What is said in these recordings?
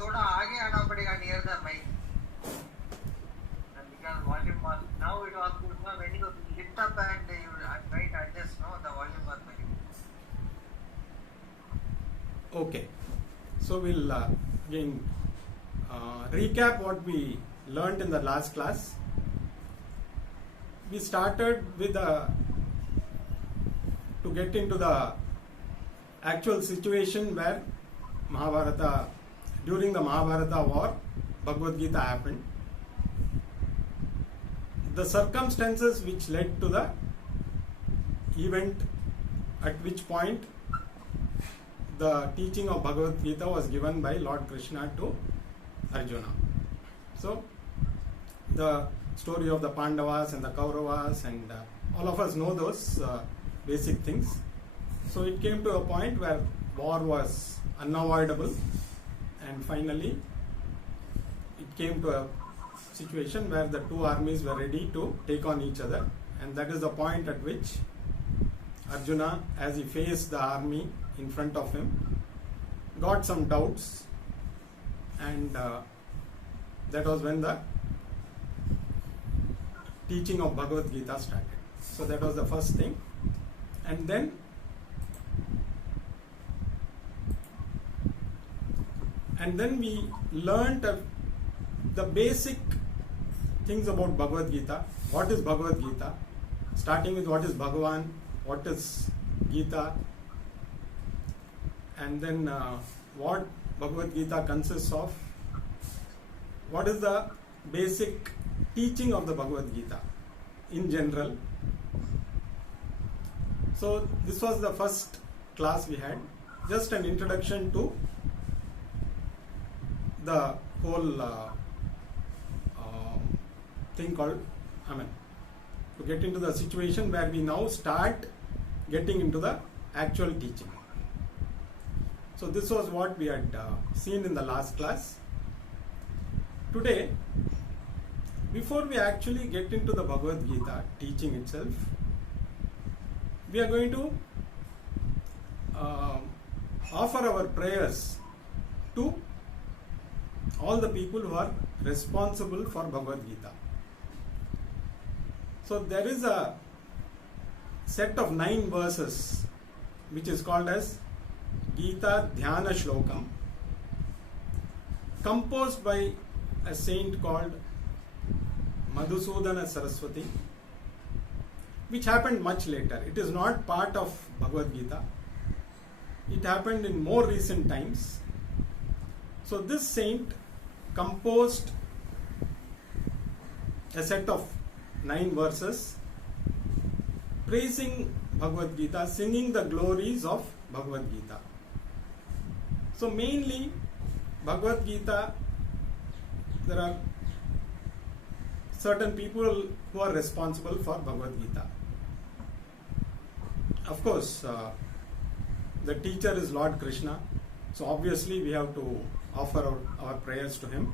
थोड़ा आगे आना पड़ेगा near the mic. Because volume was, now it was good. Now when you lift up and you try to adjust, no, the volume was very good. Okay, so we'll again recap what we learned in the last class. We started with to get into the actual situation where Mahabharata, during the Mahabharata war, Bhagavad Gita happened. The circumstances which led to the event at which point the teaching of Bhagavad Gita was given by Lord Krishna to Arjuna. So, the story of the Pandavas and the Kauravas, and all of us know those basic things. So, it came to a point where war was unavoidable, and finally it came to a situation where the two armies were ready to take on each other, and that is the point at which Arjuna, as he faced the army in front of him, got some doubts, and that was when the teaching of Bhagavad Gita started. So that was the first thing. And then we learnt the basic things about Bhagavad Gita. What is Bhagavad Gita? Starting with what is Bhagavan, what is Gita, and then what Bhagavad Gita consists of, what is the basic teaching of the Bhagavad Gita in general. So this was the first class we had, just an introduction to the whole thing called, to get into the situation where we now start getting into the actual teaching. So this was what we had seen in the last class. Today, before we actually get into the Bhagavad Gita teaching itself, we are going to offer our prayers to all the people who are responsible for Bhagavad Gita. So there is a set of 9 verses which is called as Gita Dhyana Shlokam, composed by a saint called Madhusudana Saraswati, which happened much later. It is not part of Bhagavad Gita. It happened in more recent times. So this saint composed a set of 9 verses praising Bhagavad Gita, singing the glories of Bhagavad Gita. So mainly Bhagavad Gita, there are certain people who are responsible for Bhagavad Gita. Of course, the teacher is Lord Krishna, so obviously we have to offer our prayers to him.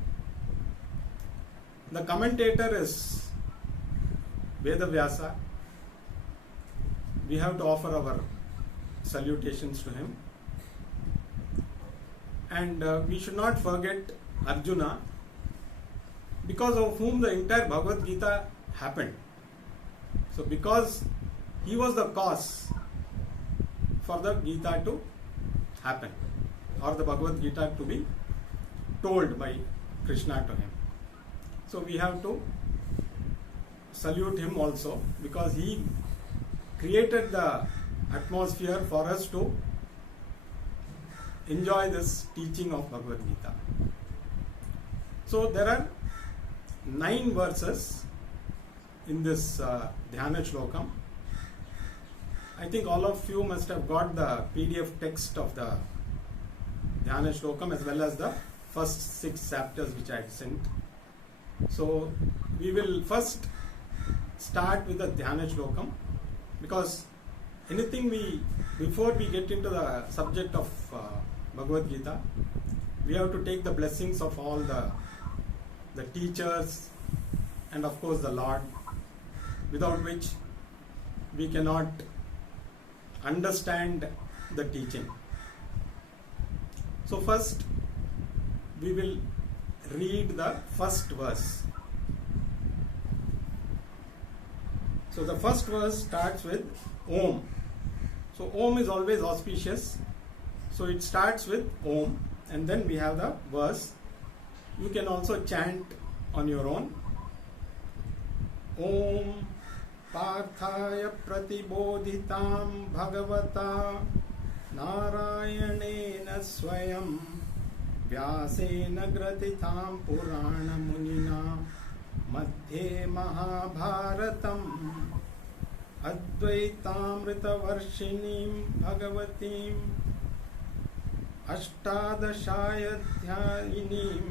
The commentator is Vedavyasa. We have to offer our salutations to him. And we should not forget Arjuna, because of whom the entire Bhagavad Gita happened. So because he was the cause for the Gita to happen, or the Bhagavad Gita to be told by Krishna to him. So we have to salute him also, because he created the atmosphere for us to enjoy this teaching of Bhagavad Gita. So there are 9 verses in this Dhyana Shlokam. I think all of you must have got the PDF text of the Dhyana Shlokam as well as the first 6 chapters which I had sent. So we will first start with the Dhyana Shlokam, because before we get into the subject of Bhagavad Gita, we have to take the blessings of all the teachers and of course the Lord, without which we cannot understand the teaching. So first, we will read the first verse. So the first verse starts with Om. So Om is always auspicious. So it starts with Om, and then we have the verse. You can also chant on your own. Om Parthaya Pratibodhitam Bhagavata Narayanena Swayam Vyasena Gratitam Purana Munina Madhye Mahabharatam Advaitamrita Varshinim Bhagavatim Ashtadashayadhyayinim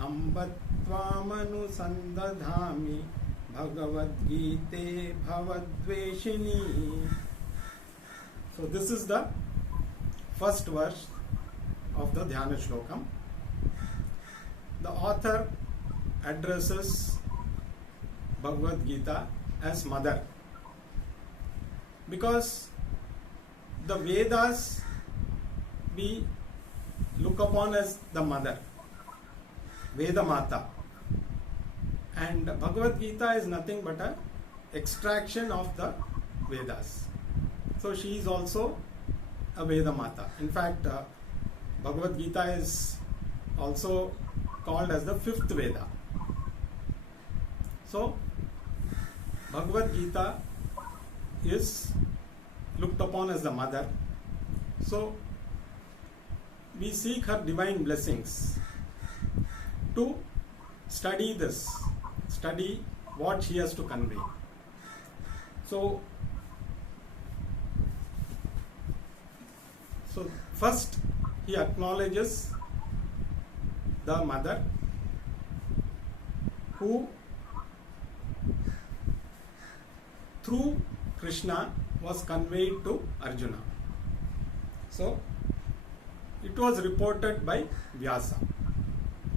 Ambattvamanu Sandadhami Bhagavad Gita Bhavadveshini. So this is the first verse of the Dhyana Shlokam. The author addresses Bhagavad Gita as mother, because the Vedas we look upon as the mother, Veda Mata, and Bhagavad Gita is nothing but a extraction of the Vedas. So she is also a Veda Mata. In fact, Bhagavad Gita is also called as the fifth Veda. So Bhagavad Gita is looked upon as the mother. So we seek her divine blessings to study this, study what she has to convey. So first he acknowledges the mother who through Krishna was conveyed to Arjuna. So it was reported by Vyasa.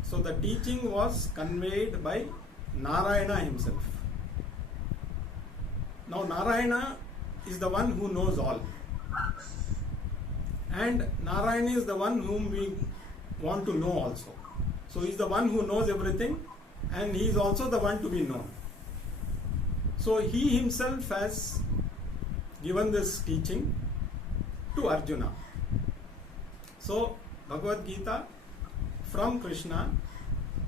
So the teaching was conveyed by Narayana himself. Now Narayana is the one who knows all, and Narayana is the one whom we want to know also. So he is the one who knows everything, and he is also the one to be known. So he himself has given this teaching to Arjuna. So Bhagavad Gita from Krishna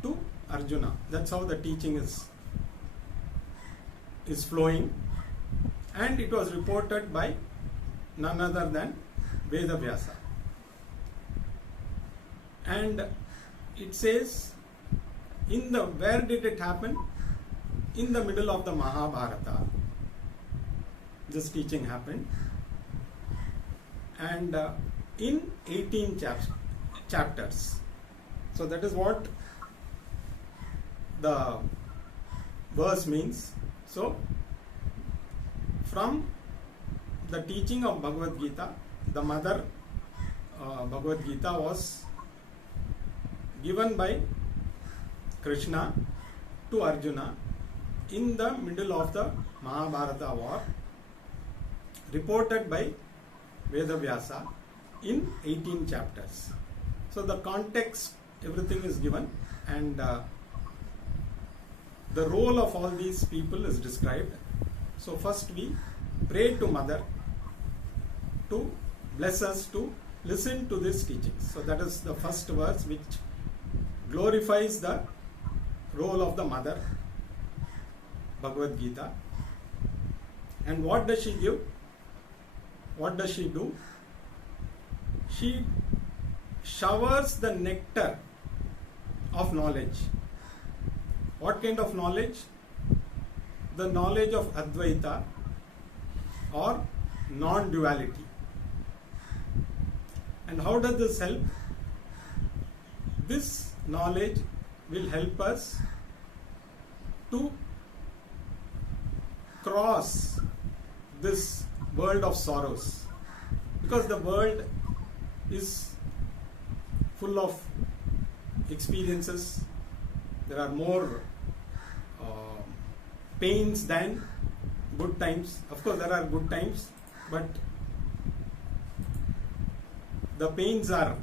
to Arjuna. That's how the teaching is flowing, and it was reported by none other than Veda Vyasa. And it says, where did it happen? In the middle of the Mahabharata, this teaching happened, and in 18 chapters. So that is what the verse means. So from the teaching of Bhagavad Gita, the mother Bhagavad Gita was given by Krishna to Arjuna in the middle of the Mahabharata war, reported by Vedavyasa in 18 chapters. So the context, everything is given, and the role of all these people is described. So first we pray to Mother to bless us to listen to this teaching. So that is the first verse, which glorifies the role of the Mother, Bhagavad Gita. And what does she give? What does she do? She showers the nectar of knowledge. What kind of knowledge? The knowledge of Advaita or non-duality. And how does this help? This knowledge will help us to cross this world of sorrows, because the world is full of experiences. There are more pains than good times. Of course there are good times, but the pains are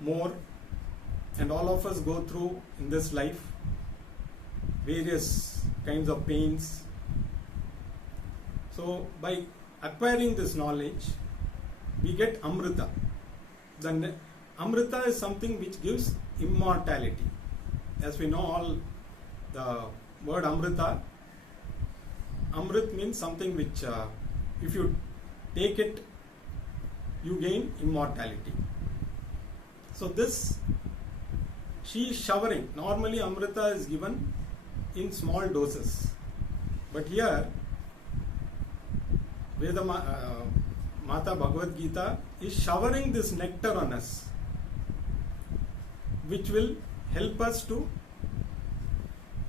more and all of us go through in this life various kinds of pains. So by acquiring this knowledge, we get Amrita. Then Amrita is something which gives immortality. As we know, all the word Amrita, Amrit means something which if you take it, you gain immortality. So this, she is showering. Normally Amrita is given in small doses, but here Mata Bhagavad Gita is showering this nectar on us, which will help us to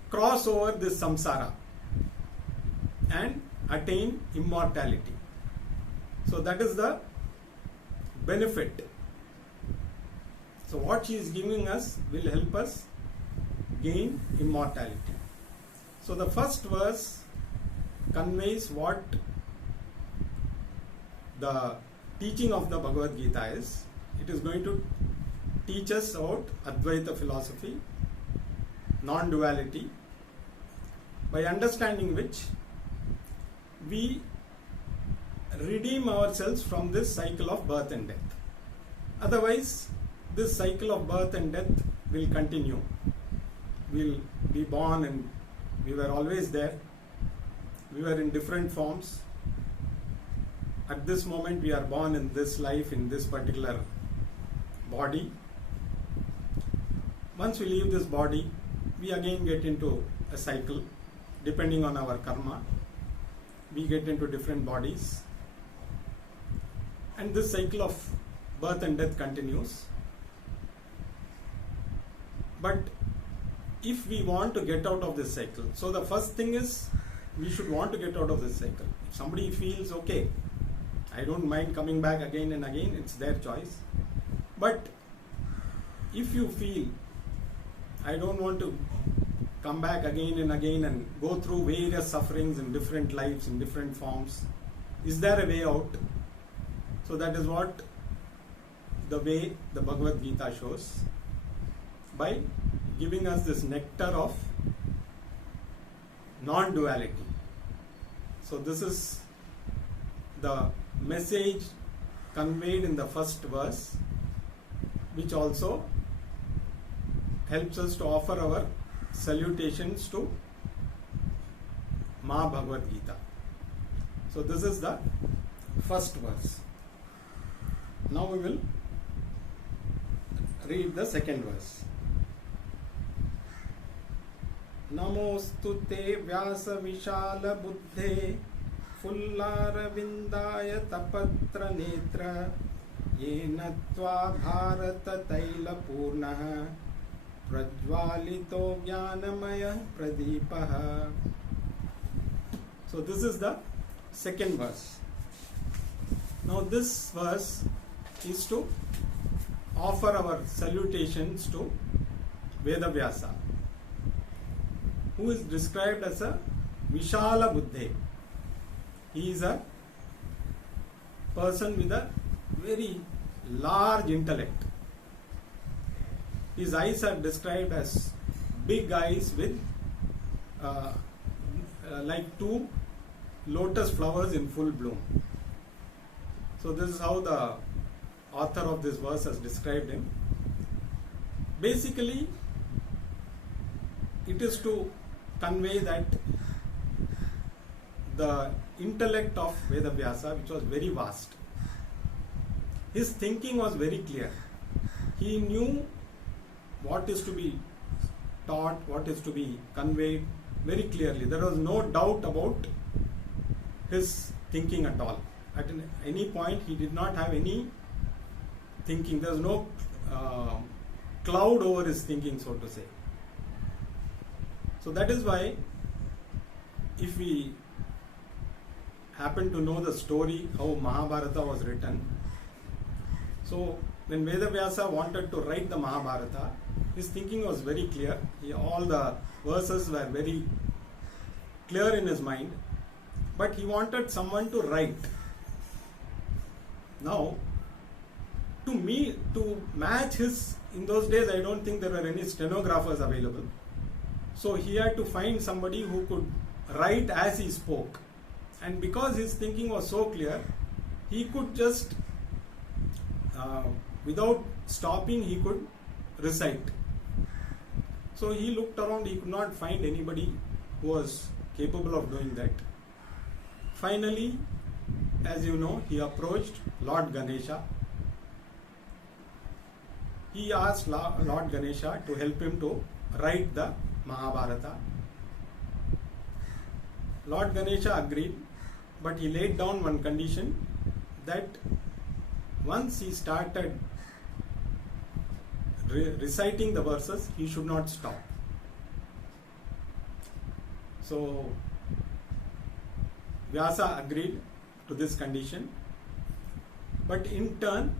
cross over this samsara and attain immortality. So that is the benefit. So what she is giving us will help us gain immortality. So the first verse conveys what the teaching of the Bhagavad Gita is. It is going to teach us about Advaita philosophy, non-duality, by understanding which we redeem ourselves from this cycle of birth and death. Otherwise, this cycle of birth and death will continue. We'll be born and we were always there. We were in different forms. At this moment we are born in this life, in this particular body. Once we leave this body, we again get into a cycle. Depending on our karma, we get into different bodies. And this cycle of birth and death continues. But if we want to get out of this cycle, so the first thing is we should want to get out of this cycle. If somebody feels, okay, I don't mind coming back again and again, it's their choice. But if you feel, I don't want to come back again and again and go through various sufferings in different lives, in different forms, is there a way out? So that is what the way the Bhagavad Gita shows, by giving us this nectar of non-duality. So this is the message conveyed in the first verse, which also helps us to offer our salutations to Ma Bhagavad Gita. So this is the first verse. Now we will read the second verse. Namostu te vyasa vishala buddhe fullara vindaya tapatra netra yena tva bharata taila purnaha prajvalito jnanamaya pradipaha. So this is the second verse. Now this verse is to offer our salutations to Vedavyasa, who is described as a Vishala Buddhe. He is a person with a very large intellect. His eyes are described as big eyes with like two lotus flowers in full bloom. So this is how the author of this verse has described him. Basically, it is to convey that the intellect of Vedavyasa, which was very vast, his thinking was very clear. He knew what is to be taught, what is to be conveyed very clearly. There was no doubt about his thinking at all. At any point, he did not have any thinking. There was no cloud over his thinking, so to say. So that is why, if we happen to know the story how Mahabharata was written, so when Vedavyasa wanted to write the Mahabharata, his thinking was very clear. All the verses were very clear in his mind, but he wanted someone to write. Now, to match his, in those days I don't think there were any stenographers available. So he had to find somebody who could write as he spoke. And because his thinking was so clear, he could just, without stopping, he could recite. So he looked around, he could not find anybody who was capable of doing that. Finally, as you know, he approached Lord Ganesha. He asked Lord Ganesha to help him to write the Mahabharata. Lord Ganesha agreed, but he laid down one condition, that once he started reciting the verses, he should not stop. So Vyasa agreed to this condition, but in turn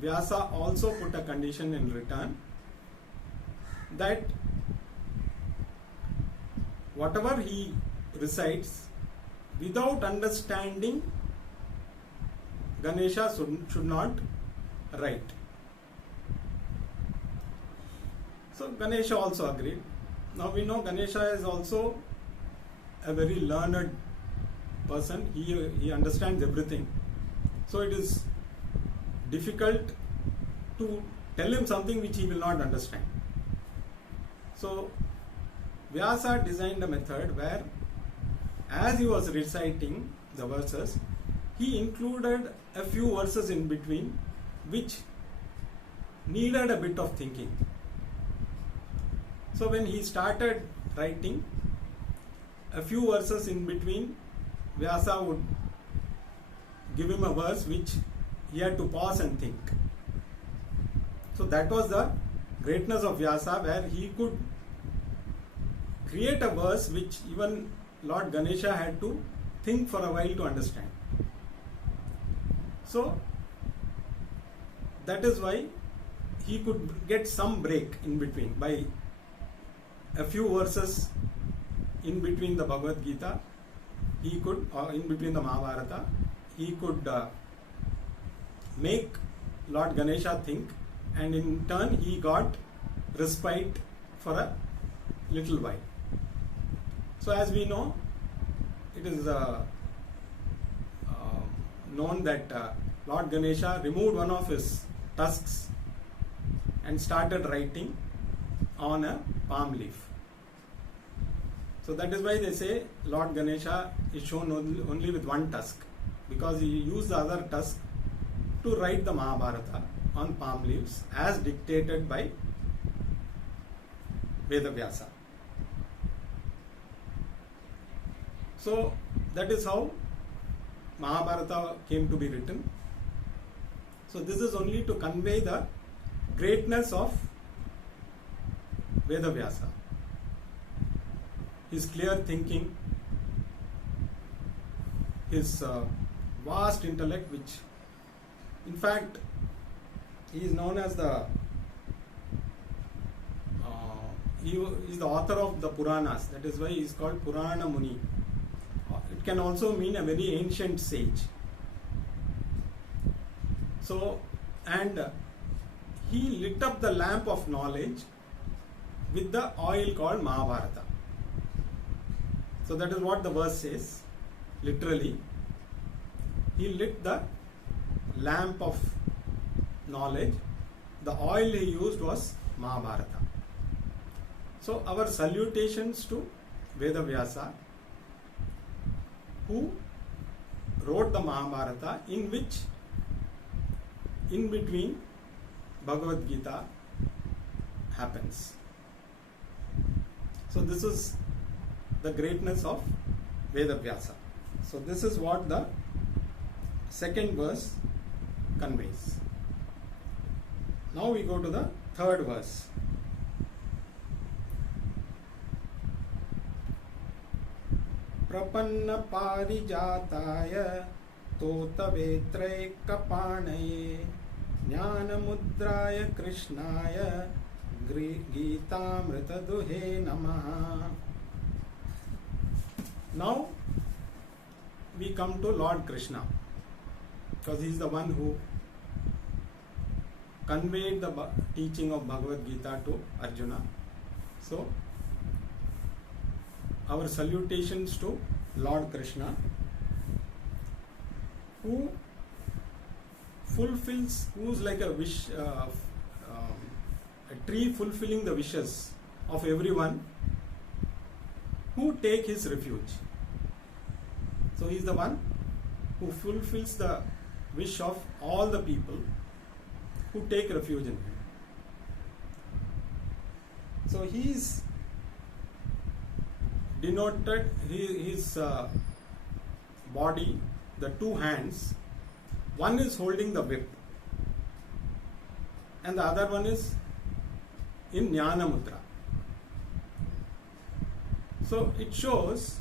Vyasa also put a condition in return, that whatever he recites, without understanding, Ganesha should not write. So Ganesha also agreed. Now we know Ganesha is also a very learned person. He understands everything. So it is difficult to tell him something which he will not understand. So Vyasa designed a method where, as he was reciting the verses, he included a few verses in between which needed a bit of thinking. So when he started writing, a few verses in between, Vyasa would give him a verse which he had to pause and think. So that was the greatness of Vyasa, where he could create a verse which even Lord Ganesha had to think for a while to understand. So that is why he could get some break in between, by a few verses in between the Bhagavad Gita, he could, or in between the Mahabharata, he could make Lord Ganesha think, and in turn he got respite for a little while. So as we know, it is known that Lord Ganesha removed one of his tusks and started writing on a palm leaf. So that is why they say Lord Ganesha is shown only with one tusk, because he used the other tusk to write the Mahabharata on palm leaves as dictated by Vedavyasa. So that is how Mahabharata came to be written. So this is only to convey the greatness of Vedavyasa, his clear thinking, his vast intellect, which in fact he is known as the he is the author of the Puranas. That is why he is called Purana Muni. It can also mean a very ancient sage. So, and he lit up the lamp of knowledge with the oil called Mahabharata. So that is what the verse says. Literally, he lit the lamp of knowledge. The oil he used was Mahabharata. So our salutations to Vedavyasa, who wrote the Mahabharata, in which in between Bhagavad Gita happens. So this is the greatness of Vedavyasa. So this is what the second verse conveys. Now we go to the third verse. प्रपन्न पारिजाताय तोतवेत्रैकपाणये ज्ञानमुद्राय कृष्णाय गीतामृतदुहे नमः. Now we come to Lord Krishna, because he is the one who conveyed the teaching of Bhagavad Gita to Arjuna. So, our salutations to Lord Krishna, who fulfills, who's like a wish, a tree fulfilling the wishes of everyone who take his refuge. So he is the one who fulfills the wish of all the people who take refuge in him. So he is denoted, his body, the two hands, one is holding the whip and the other one is in Jnana Mudra. So it shows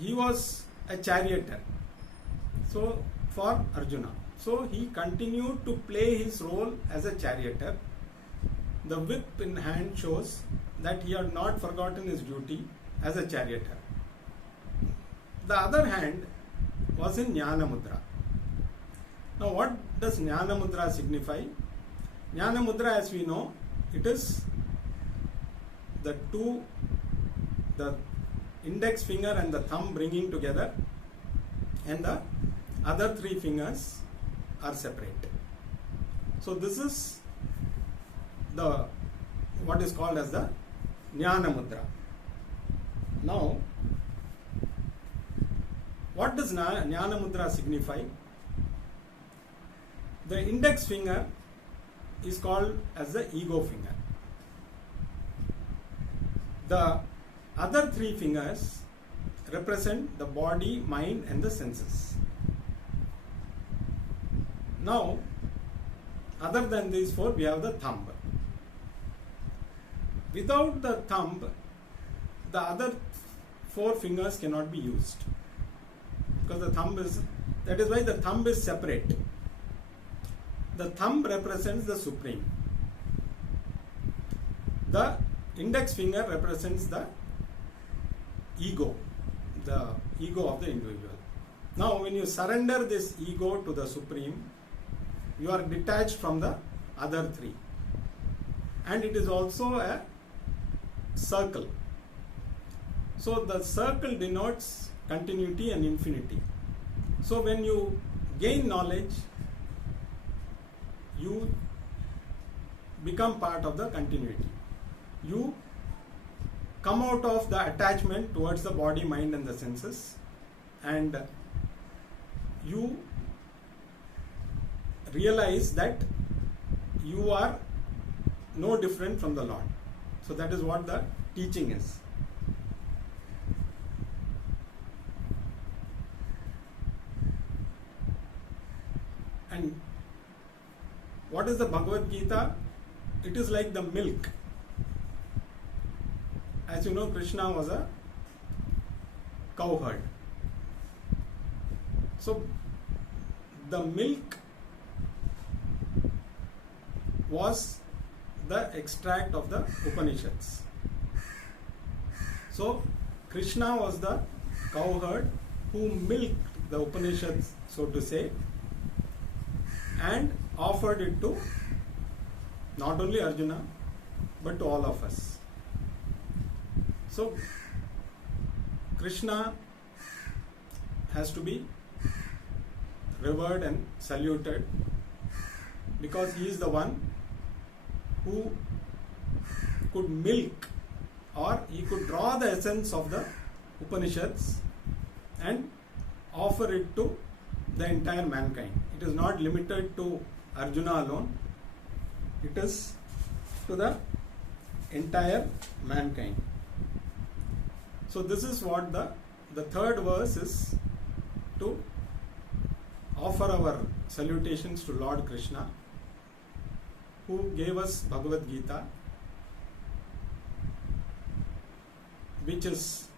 he was a charioteer. So for Arjuna. So he continued to play his role as a charioteer. The whip in hand shows that he had not forgotten his duty as a charioteer. The other hand was in Jnana Mudra. Now what does Jnana Mudra signify? Jnana Mudra, as we know, it is the index finger and the thumb bringing together, and the other three fingers are separate. So this is the what is called as the Jnana Mudra. Now, what does Jnana Mudra signify? The index finger is called as the ego finger. The other three fingers represent the body, mind and the senses. Now, other than these four, we have the thumb. Without the thumb, the other four fingers cannot be used, because the thumb is, that is why the thumb is separate. The thumb represents the supreme. The index finger represents the ego of the individual. Now, when you surrender this ego to the supreme, you are detached from the other three. And it is also a circle. So the circle denotes continuity and infinity. So when you gain knowledge, you become part of the continuity. You come out of the attachment towards the body, mind and the senses, and you realize that you are no different from the Lord. So that is what the teaching is. And what is the Bhagavad Gita? It is like the milk. As you know, Krishna was a cowherd. So the milk was the extract of the Upanishads. So Krishna was the cowherd who milked the Upanishads, so to say, and offered it to not only Arjuna but to all of us. So Krishna has to be revered and saluted because he is the one who could milk, or he could draw the essence of the Upanishads and offer it to the entire mankind. It is not limited to Arjuna alone. It is to the entire mankind. So this is what the third verse is, to offer our salutations to Lord Krishna, who gave us Bhagavad Gita, which is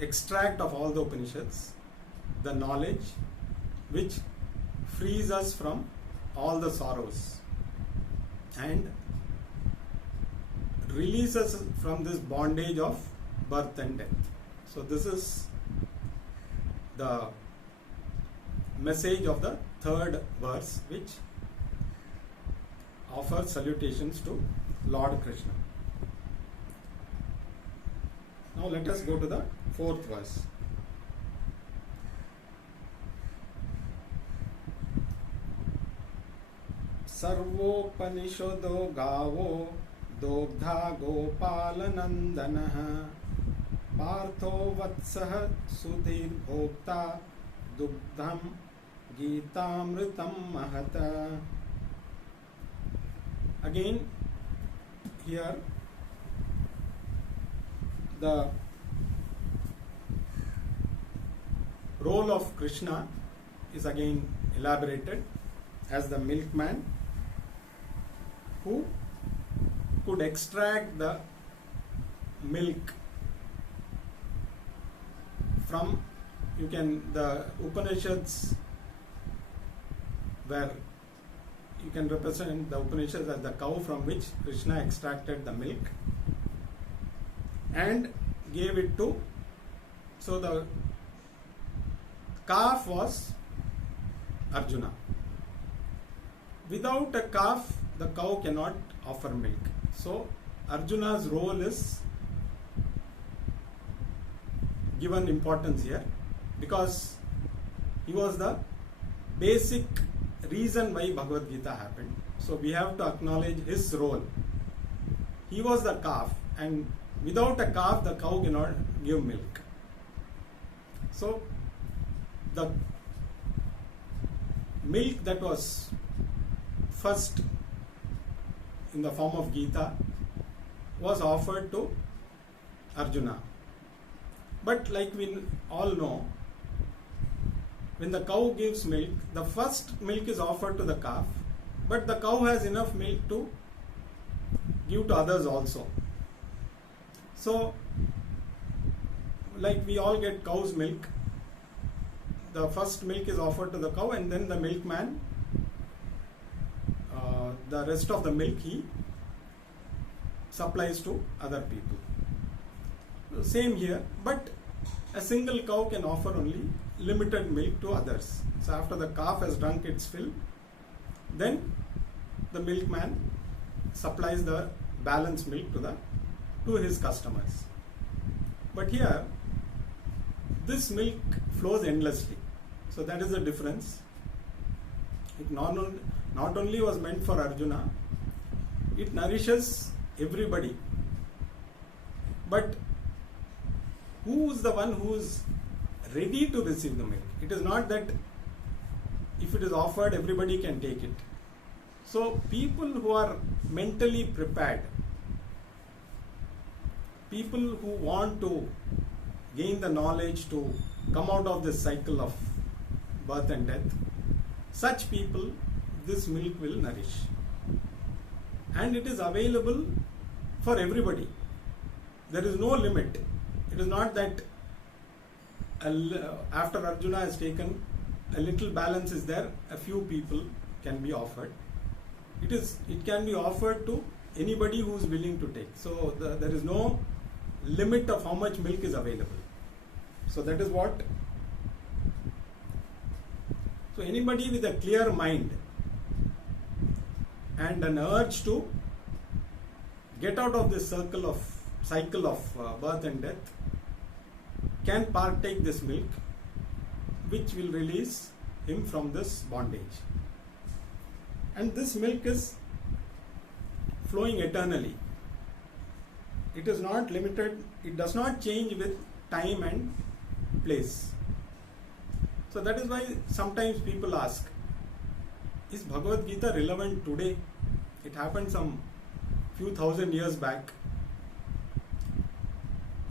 extract of all the Upanishads, the knowledge which frees us from all the sorrows and releases from this bondage of birth and death. So this is the message of the third verse, which offers salutations to Lord Krishna. Now let us go to the fourth verse. Sarvopanishado gavo dobdha gopalanandanaha partho vatsah sudhir bhokta dugdham gitamritam mahata. Again, here the role of Krishna is again elaborated as the milkman who could extract the milk from, the Upanishads, where you can represent the Upanishads as the cow from which Krishna extracted the milk and gave it to, so the calf was Arjuna. Without a calf, the cow cannot offer milk. So Arjuna's role is given importance here because he was the basic reason why Bhagavad Gita happened. So we have to acknowledge his role. He was the calf, and without a calf the cow cannot give milk. So the milk that was first in the form of Gita was offered to Arjuna. But like we all know, when the cow gives milk, the first milk is offered to the calf, but the cow has enough milk to give to others also. So, like we all get cow's milk, the first milk is offered to the cow, and then the milkman, the rest of the milk he supplies to other people. Same here, but a single cow can offer only limited milk to others. So after the calf has drunk its fill, then the milkman supplies the balanced milk to his customers. But here, this milk flows endlessly. So that is the difference. It not only was meant for Arjuna, it nourishes everybody. But who is the one who is ready to receive the milk? It is not that if it is offered, everybody can take it. So people who are mentally prepared, people who want to gain the knowledge to come out of this cycle of birth and death, such people, this milk will nourish. And it is available for everybody. There is no limit. It is not that after Arjuna has taken, a little balance is there, a few people can be offered. It can be offered to anybody who is willing to take. So there is no limit of how much milk is available. So that is what. So anybody with a clear mind and an urge to get out of this cycle of birth and death can partake this milk, which will release him from this bondage. And this milk is flowing eternally. It is not limited, it does not change with time and place. So that is why sometimes people ask, is Bhagavad Gita relevant today? It happened some few thousand years back.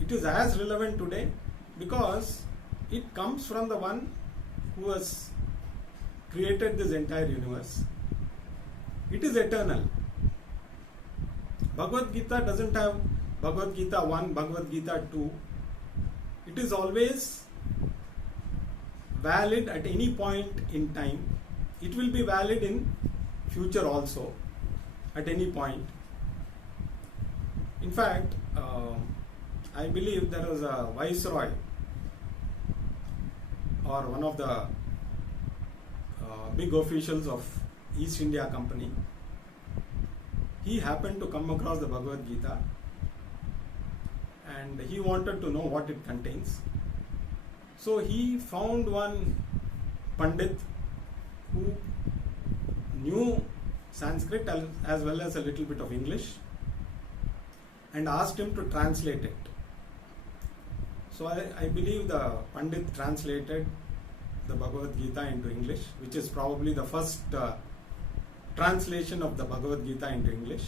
It is as relevant today because it comes from the one who has created this entire universe. It is eternal. Bhagavad Gita doesn't have Bhagavad Gita 1, Bhagavad Gita 2. It is always valid at any point in time. It will be valid in future also, at any point. In fact, I believe there was a viceroy or one of the big officials of East India Company. He happened to come across the Bhagavad Gita and he wanted to know what it contains. So he found one Pandit who knew Sanskrit as well as a little bit of English and asked him to translate it. So I believe the Pandit translated the Bhagavad Gita into English, which is probably the first translation of the Bhagavad Gita into English.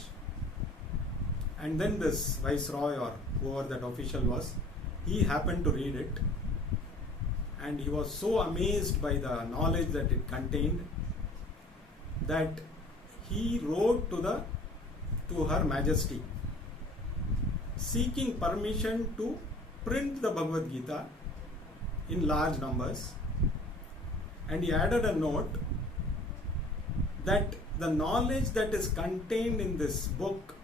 And then this Viceroy or whoever that official was, he happened to read it and he was so amazed by the knowledge that it contained that he wrote to Her Majesty seeking permission to print the Bhagavad Gita in large numbers, and he added a note that the knowledge that is contained in this book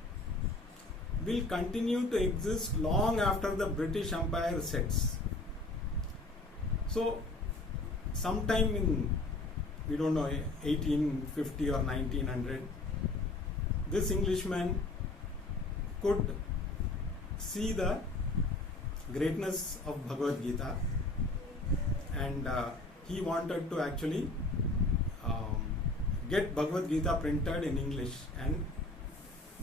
will continue to exist long after the British Empire sets. So sometime in, we don't know, 1850 or 1900, this Englishman could see the greatness of Bhagavad Gita and he wanted to actually get Bhagavad Gita printed in English and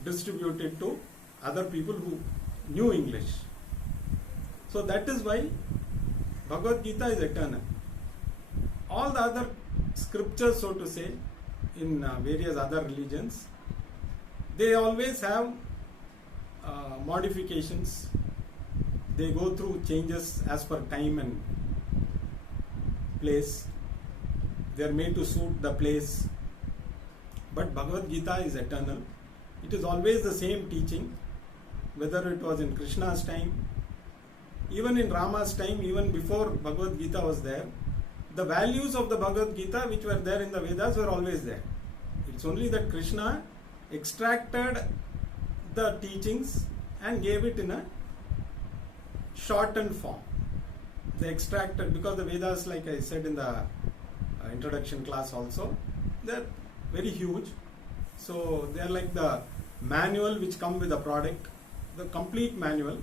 distribute it to other people who knew English. So that is why Bhagavad Gita is eternal. All the other scriptures, so to say, in various other religions, they always have modifications. They go through changes as per time and place. They are made to suit the place. But Bhagavad Gita is eternal. It is always the same teaching, whether it was in Krishna's time, even in Rama's time, even before Bhagavad Gita was there. The values of the Bhagavad Gita which were there in the Vedas were always there. It's only that Krishna extracted the teachings and gave it in a shortened form. They extracted, because the Vedas, like I said in the introduction class also, they're very huge. So they're like the manual which come with the product, the complete manual.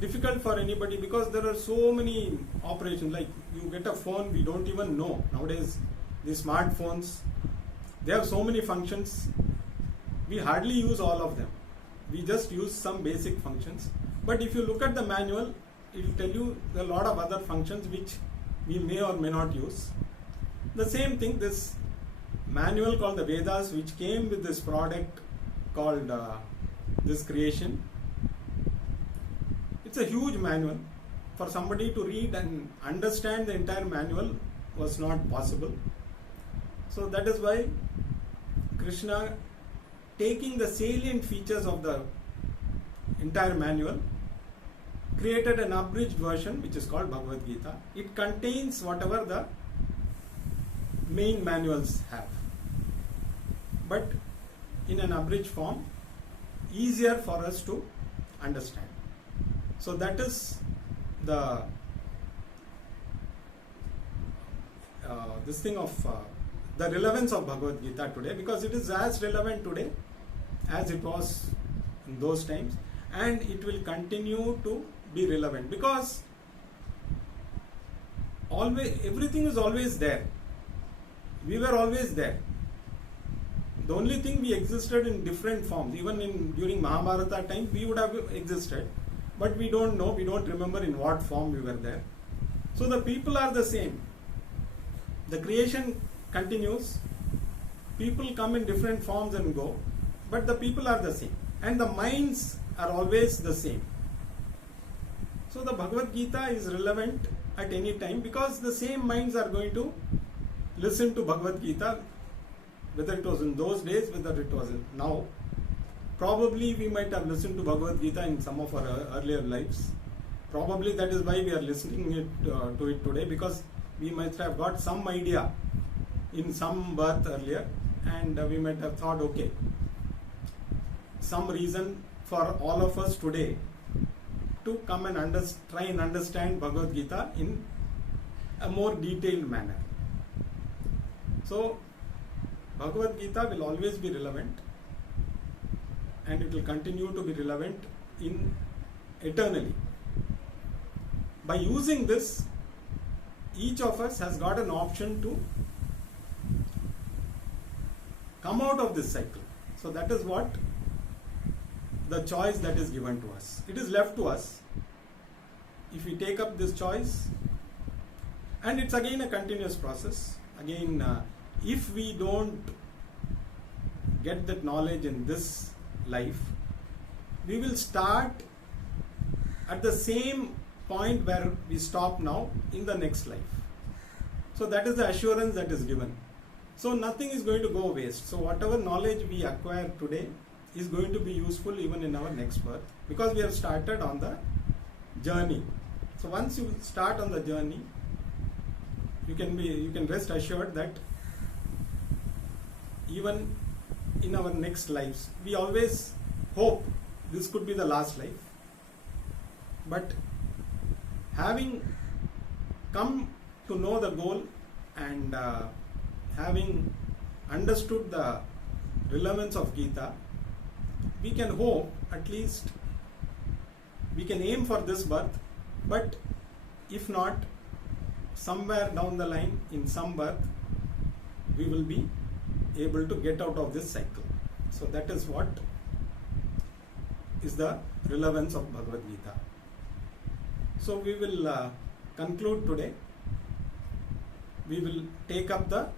Difficult for anybody because there are so many operations. Like you get a phone, we don't even know. Nowadays, the smartphones, they have so many functions. We hardly use all of them. We just use some basic functions. But if you look at the manual, it will tell you there are a lot of other functions which we may or may not use. The same thing, this manual called the Vedas, which came with this product called this creation. It's a huge manual. For somebody to read and understand the entire manual was not possible. So that is why Krishna, taking the salient features of the entire manual, created an abridged version which is called Bhagavad Gita. It contains whatever the main manuals have, but in an abridged form, easier for us to understand. So that is the this thing of the relevance of Bhagavad Gita today, because it is as relevant today as it was in those times, and it will continue to be relevant because always everything is always there. We were always there. The only thing, we existed in different forms. Even during Mahabharata time, we would have existed, but we don't know, we don't remember in what form we were there. So the people are the same. The creation continues. People come in different forms and go, but the people are the same. And the minds are always the same. So the Bhagavad Gita is relevant at any time because the same minds are going to listen to Bhagavad Gita, whether it was in those days, whether it was now. Probably we might have listened to Bhagavad Gita in some of our earlier lives. Probably that is why we are listening to it today, because we might have got some idea in some birth earlier, and we might have thought, okay, some reason for all of us today to come and try and understand Bhagavad Gita in a more detailed manner. So Bhagavad Gita will always be relevant, and it will continue to be relevant in eternally. By using this, each of us has got an option to come out of this cycle. So that is what the choice that is given to us. It is left to us. If we take up this choice, and it's again a continuous process. Again, if we don't get that knowledge in this life, we will start at the same point where we stop now in the next life. So that is the assurance that is given. So nothing is going to go waste. So whatever knowledge we acquire today is going to be useful even in our next birth, because we have started on the journey. So once you start on the journey, you can rest assured that even in our next lives, we always hope this could be the last life. But having come to know the goal and having understood the relevance of Gita, we can hope at least we can aim for this birth, but if not, somewhere down the line in some birth we will be able to get out of this cycle. So that is what is the relevance of Bhagavad Gita. So we will conclude today. We will take up the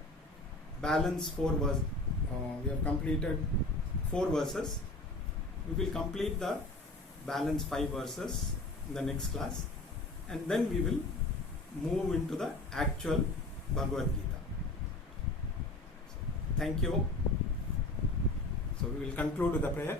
balance 4 verses. We have completed 4 verses. We will complete the balance 5 verses in the next class, and then we will move into the actual Bhagavad Gita. So, thank you. So we will conclude with the prayer.